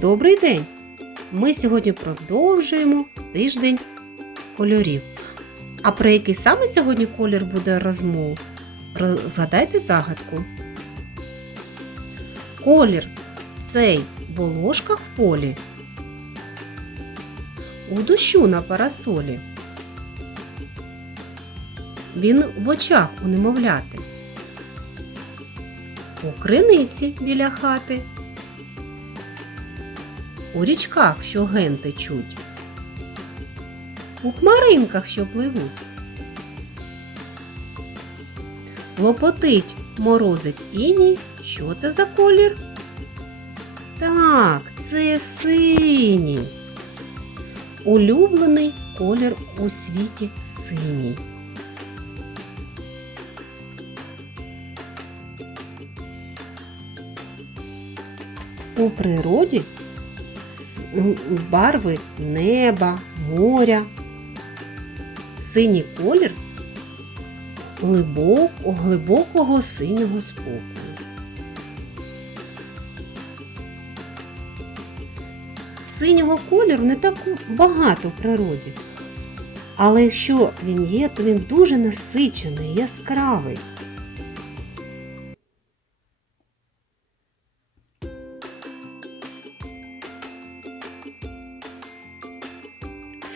Добрий день! Ми сьогодні продовжуємо тиждень кольорів. А про який саме сьогодні колір буде розмов? Згадайте загадку. Колір цей в волошках в полі. У дощу на парасолі. Він в очах у немовляти. У криниці біля хати. У річках, що ген течуть. У хмаринках, що пливуть. Лопотить, морозить іній. Що це за колір? Так, це синій. Улюблений колір у світі синій. У природі барви неба, моря. Синій колір глибок, глибокого синього спокою. Синього кольору не так багато в природі. Але якщо він є, то він дуже насичений, яскравий.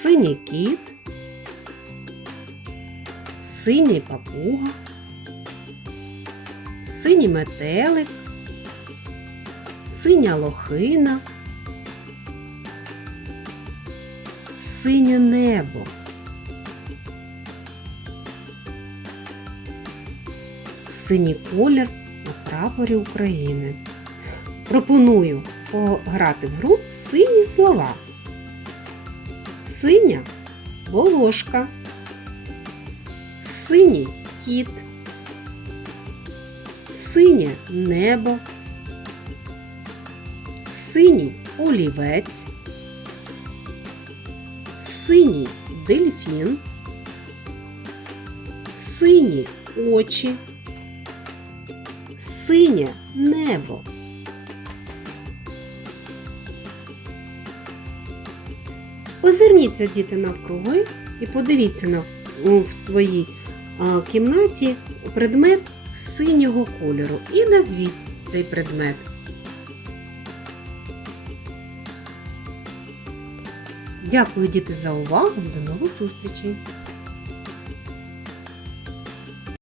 Синій кіт, синій папуга, синій метелик, синя лохина, синє небо. Синій колір на прапорі України. Пропоную пограти в гру сині слова. Синя волошка, синій кіт, синє небо, синій олівець, синій дельфін, сині очі, синє небо. Озирніться, діти, навкруги і подивіться на, в своїй а, кімнаті предмет синього кольору і назвіть цей предмет. Дякую, діти, за увагу. До нових зустрічей!